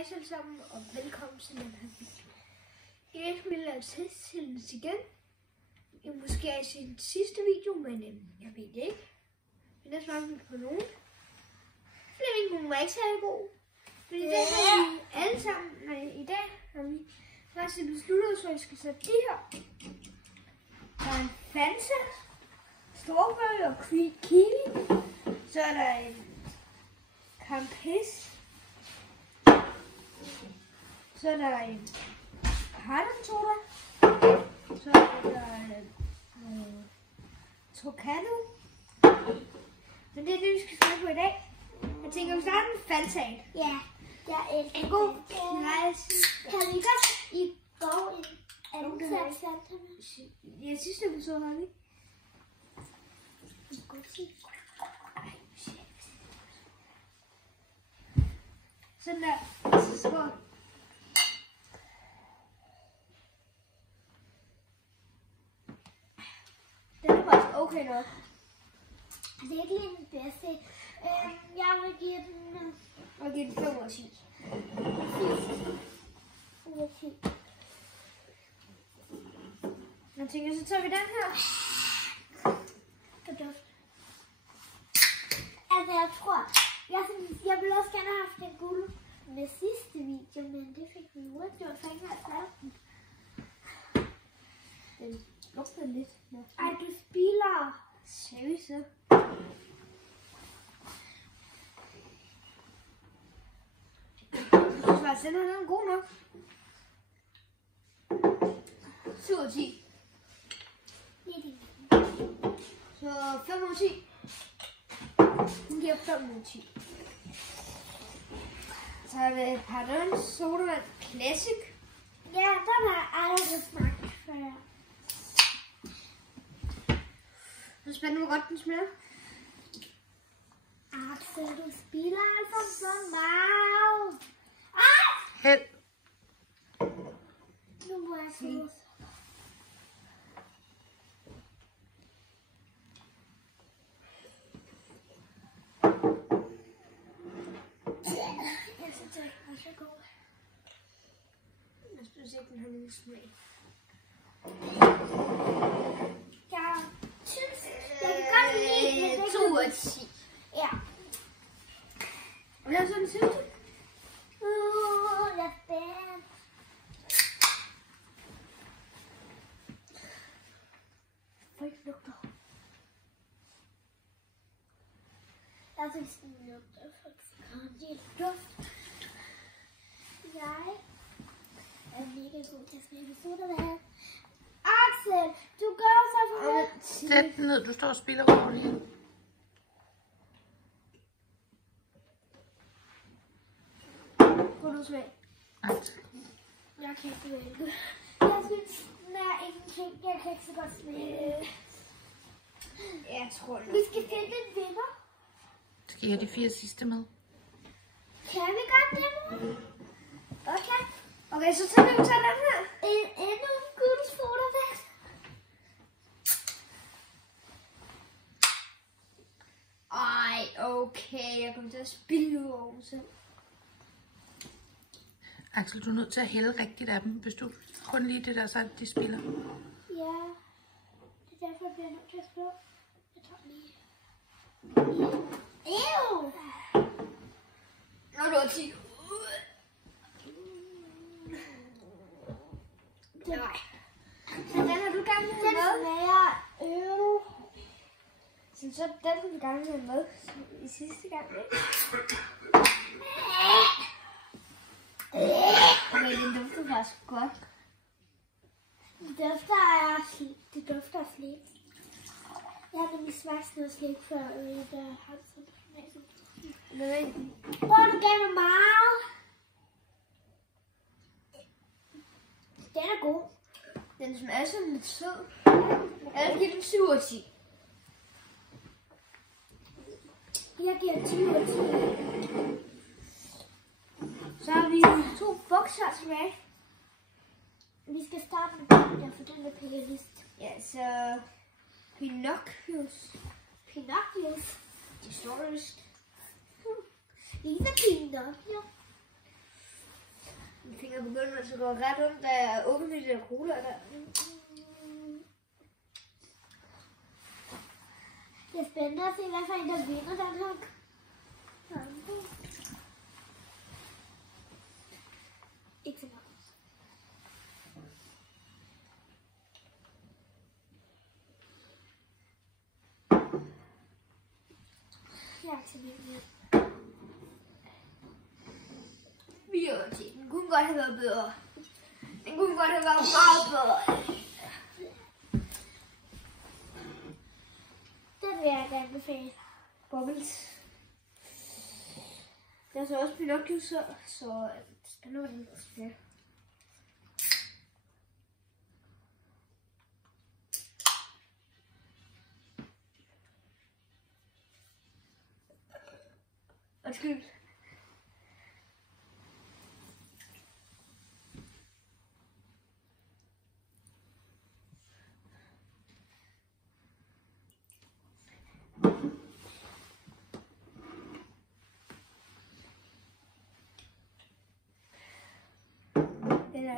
Hej alle sammen, og velkommen til den her video. I dag skal vi lave testchallenge igen. Det er måske sin sidste video, men jeg ved det ikke. Men der svarer vi på nogen. Flemming var ikke særlig god. Men i dag har vi alle sammen, i dag har vi faktisk besluttet, så jeg skal sætte de her. Der er en Fanta, strawberry og kiwi. Så er der en Campis. Så er der en Hardentoda. Så er der Trocano. Men det er det, vi skal snakke på i dag. Jeg tænker, vi starter med Fantaen. Ja, jeg elsker en god klassisk. Kan vi godt i går en anden slags Fanta med? Ja, sidste episode har vi. Sådan der. Skål. Den er faktisk okay nok. Det er ikke lige den bedste. Jeg vil give den... Jeg giver den 5 ud af 10. 5 ud af 10. Jeg tænker, så tager vi den her. For duft. Altså, jeg tror... Jeg ville også gerne have haft den guld med sidste video, men det fik vi uafgjort, for ikke at lave den. Den lugter lidt. Ej, du spiller. Seriøst så? Jeg synes faktisk, den er god nok. 7 ud af 10. Så 5 ud af 10. Den giver 5 ud af 10. Så er det Pardon Sodavand Classic. Ja, den har jeg aldrig smagt før. Det er spændende, hvor godt den smager. Axel, du spiller altså så meget. Held. Nu må jeg se. Jeg synes, det er så god. Jeg synes ikke, den har nogen smag. Jeg synes, jeg kan godt lide den. 2 ud af 10. Ja. Og hvad er så den sidste? Jeg er spændt. Hvor ikke lugter. Jeg synes, den lugter faktisk godt. Duft. Jeg er mega god til at smage sodavand. Axel, du gør så for mig. Sæt den ned, du står og spiller over lige. Får du smag? Jeg kan ikke vælge. Jeg synes, den er ingenting. Jeg kan ikke så godt smage. Jeg tror det. Vi skal finde en vinder. Skal jeg have de 4 sidste med? Kan vi godt det, mor? Okay. Okay, så tager vi den her. Endnu en guldsodavand. Ej, okay. Jeg kommer til at spille ud over selv. Axel, du er nødt til at hælde rigtigt af dem, hvis du kun lige det der, så de spiller. Ja, det er derfor, jeg bliver nødt til at slå. Jeg tager lige. Ew! Nå, du har 10. Nej. Så den har du gerne med? Den smager øv. Så den har du gerne med i sidste gang, ikke? Okay, den dufter faktisk godt. Det dufter af slik. Jeg har nemlig smagt sådan noget slik før, der har sådan smag som Nødvendigt. Hvor du gav mig meget. Den er god. Den smager sådan lidt sød. Jeg giver den 7 ud af 10. Jeg giver 20 ud af 10. Så har vi 2 bokser tilbage. Vi skal starte med den der, for den er pianist. Ja, så Pinocchios. Pinocchios. De største. These are Pinocchio. Mine fingre begynder altså at gå ret ondt, da jeg åbner de der cola der. Det er spændende at se, hvad for en der vinder den her kamp. Ikke så meget. Jeg er til min. Vi er til. Den kunne godt have været bedre. Den kunne godt have været meget bedre. Den vil jeg gerne anbefale. Bubbles. Der er så også Pinocchio, så spændende, hvad den smager. Undskyld.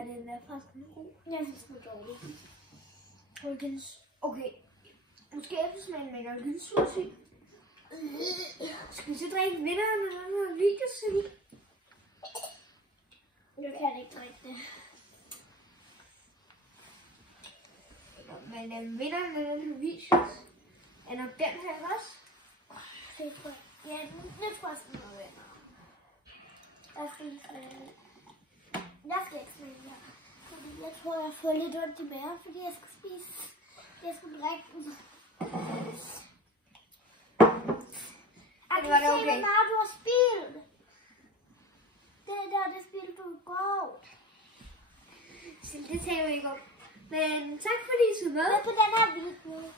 Den er faktisk god. Jeg synes, den er dårlig. Okay. Måske eftersmagen med noget lynsus i. Skal vi så drikke vinderen af den her video, Sally? Jeg kan ikke drikke det. Men vinderen af den her video er nok den her også. Det tror jeg. Ja, det tror jeg skal være venner. Jeg skal ikke smage mere. Fordi jeg tror, jeg får lidt ondt i maven, fordi jeg skal spise. Jeg skal drikke den. Jeg kan se, hvor meget du har spildt. Det spil du i går. Så det tager vi ikke om. Men tak fordi I så med. På den her video.